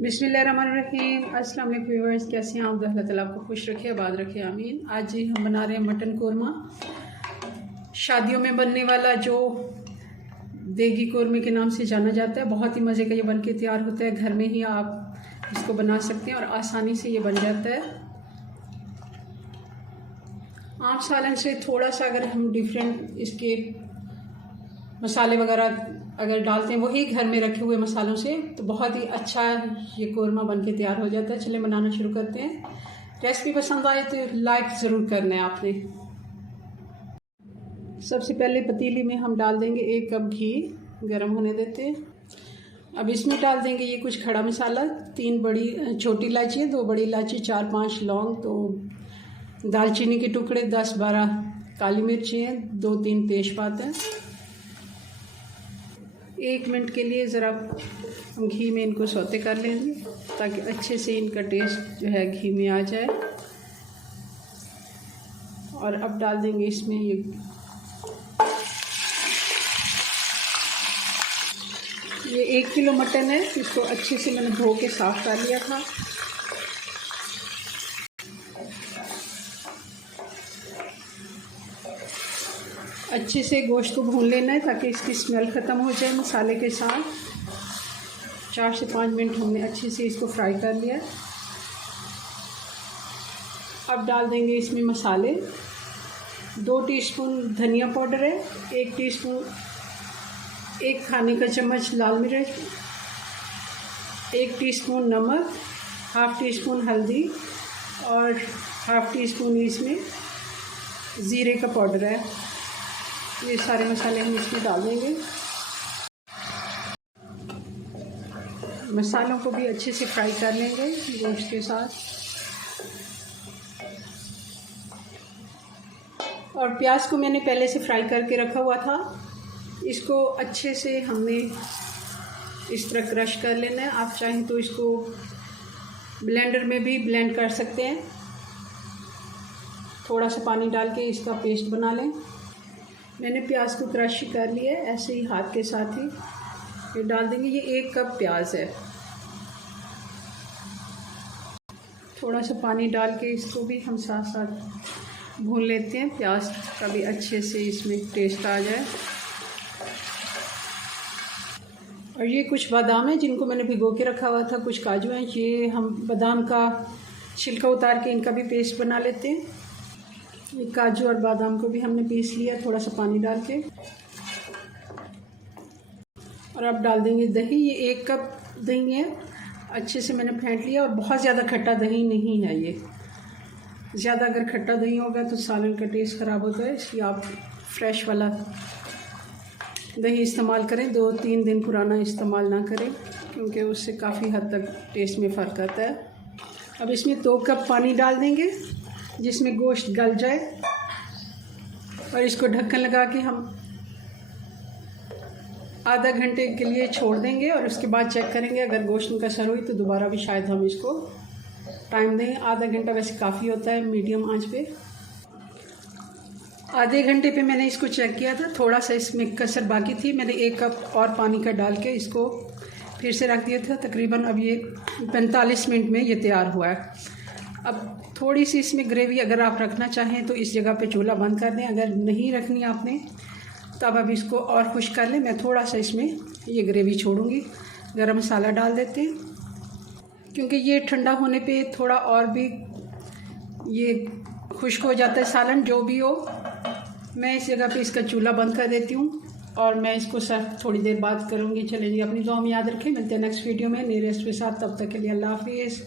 बिस्मिल्लाहिर्रहमानिर्रहीम। अस्सलाम वालेकुम व्यूअर्स, कैसे हैं आप? अल्लाह ताला आपको खुश रखे, आबाद रखे, आमीन। आज ही हम बना रहे हैं मटन कोरमा। शादियों में बनने वाला जो देगी कोरमे के नाम से जाना जाता है। बहुत ही मज़े का ये बन के तैयार होता है। घर में ही आप इसको बना सकते हैं और आसानी से ये बन जाता है। आम सालन से थोड़ा सा अगर हम डिफरेंट इसके मसाले वगैरह अगर डालते हैं वही घर में रखे हुए मसालों से, तो बहुत ही अच्छा ये कोरमा बन के तैयार हो जाता है। चलिए बनाना शुरू करते हैं। रेसिपी पसंद आए तो लाइक ज़रूर करना है आपने। सबसे पहले पतीली में हम डाल देंगे 1 कप घी, गरम होने देते हैं। अब इसमें डाल देंगे ये कुछ खड़ा मसाला, 3 बड़ी छोटी इलायची, 2 बड़ी इलायची, 4-5 लौंग, 2 दालचीनी के टुकड़े, 10-12 काली मिर्ची हैं, 2-3 तेज़पात हैं। 1 मिनट के लिए ज़रा हम घी में इनको सौते कर लेंगे ताकि अच्छे से इनका टेस्ट जो है घी में आ जाए। और अब डाल देंगे इसमें ये 1 किलो मटन है, इसको अच्छे से मैंने धो के साफ़ कर लिया था। अच्छे से गोश्त को भून लेना है ताकि इसकी स्मेल ख़त्म हो जाए मसाले के साथ। 4 से 5 मिनट हमने अच्छे से इसको फ्राई कर लिया। अब डाल देंगे इसमें मसाले। 2 टीस्पून धनिया पाउडर है, 1 खाने का चम्मच लाल मिर्च, 1 टीस्पून नमक, ½ टीस्पून हल्दी और ½ टीस्पून इसमें ज़ीरे का पाउडर है। ये सारे मसाले हम इसमें डाल देंगे। मसालों को भी अच्छे से फ्राई कर लेंगे गोश्त के साथ। और प्याज को मैंने पहले से फ्राई करके रखा हुआ था। इसको अच्छे से हमने इस तरह क्रश कर लेना है। आप चाहें तो इसको ब्लेंडर में भी ब्लेंड कर सकते हैं। थोड़ा सा पानी डाल के इसका पेस्ट बना लें। मैंने प्याज को क्रश कर लिया है, ऐसे ही हाथ के साथ ही ये डाल देंगे। ये 1 कप प्याज है। थोड़ा सा पानी डाल के इसको भी हम साथ साथ भून लेते हैं, प्याज का भी अच्छे से इसमें टेस्ट आ जाए। और ये कुछ बादाम है जिनको मैंने भिगो के रखा हुआ था, कुछ काजू हैं। ये हम बादाम का छिलका उतार के इनका भी पेस्ट बना लेते हैं। ये काजू और बादाम को भी हमने पीस लिया थोड़ा सा पानी डाल के। और अब डाल देंगे दही। ये 1 कप दही है, अच्छे से मैंने फेंट लिया। और बहुत ज़्यादा खट्टा दही नहीं है ये। ज़्यादा अगर खट्टा दही होगा तो सालन का टेस्ट ख़राब होता है, इसलिए आप फ्रेश वाला दही इस्तेमाल करें। 2-3 दिन पुराना इस्तेमाल ना करें क्योंकि उससे काफ़ी हद तक टेस्ट में फ़र्क आता है। अब इसमें 2 कप पानी डाल देंगे जिसमें गोश्त गल जाए। और इसको ढक्कन लगा के हम आधा घंटे के लिए छोड़ देंगे। और उसके बाद चेक करेंगे, अगर गोश्त में कसर हुई तो दोबारा भी शायद हम इसको टाइम देंगे। आधा घंटा वैसे काफ़ी होता है मीडियम आंच पे। आधे घंटे पे मैंने इसको चेक किया था, थोड़ा सा इसमें कसर बाकी थी। मैंने 1 कप और पानी का डाल के इसको फिर से रख दिया था। तकरीबन अब ये 45 मिनट में ये तैयार हुआ है। अब थोड़ी सी इसमें ग्रेवी अगर आप रखना चाहें तो इस जगह पे चूल्हा बंद कर दें। अगर नहीं रखनी आपने तो अब इसको और खुश कर लें। मैं थोड़ा सा इसमें ये ग्रेवी छोड़ूंगी। गरम मसाला डाल देते हैं क्योंकि ये ठंडा होने पे थोड़ा और भी ये खुश्क हो जाता है सालन, जो भी हो। मैं इस जगह पे इसका चूल्हा बंद कर देती हूँ और मैं इसको सर्व थोड़ी देर बाद करूँगी। चलें जी, अपनी दुआ में याद रखें। मिलते हैं नेक्स्ट वीडियो में नई रेसिपी के साथ। तब तक के लिए अल्लाह हाफिज़।